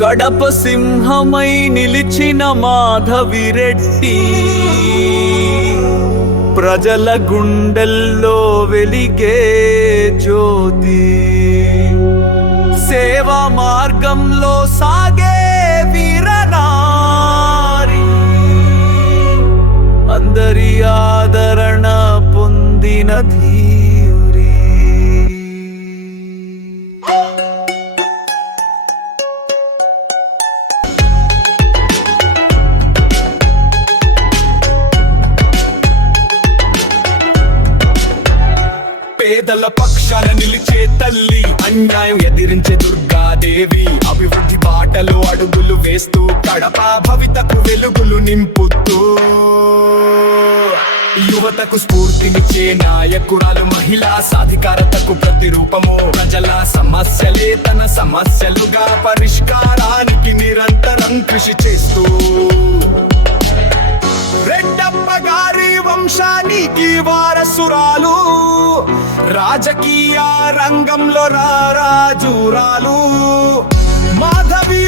కడప సింహమై నిలిచిన మాధవిరెడ్డి ప్రజల గుండెల్లో వెలిగే జ్యోతి. సేవా మార్గంలో సాగే వీరనారి. అందరి ఆదరణ పొందినది. పేదల పక్షాన నిలిచే తల్లి. అన్యాయం ఎదిరించే దుర్గాదేవి. అభివృద్ధి బాటలు అడుగులు వేస్తూ కడప భవితకు వెలుగులు నింపుతూ. యువతకు స్ఫూర్తినిచ్చే నాయకురాలు మహిళా సాధికారతకు ప్రతిరూపము. ప్రజల సమస్యలే తన సమస్యలుగా పరిష్కారానికి నిరంతరం కృషి చేస్తూ. రెడ్డప్ప వంశానికి వారసురాలు రాజకీయ రంగంలో రారాజురాలు. మాధవి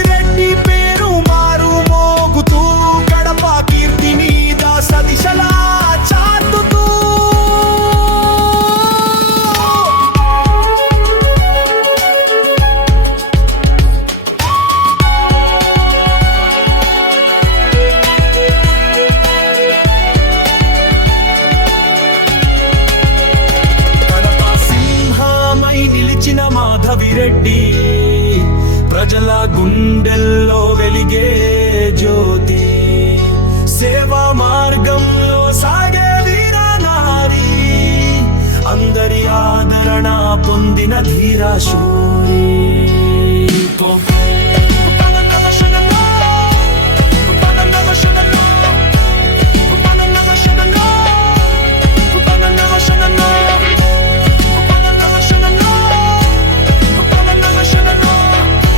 గెలిచిన మాధవిరెడ్డి ప్రజల గుండెల్లో వెలిగే జ్యోతి. సేవా మార్గంలో సాగే వీరనారి. అందరి ఆదరణ పొందిన ధీరాశూర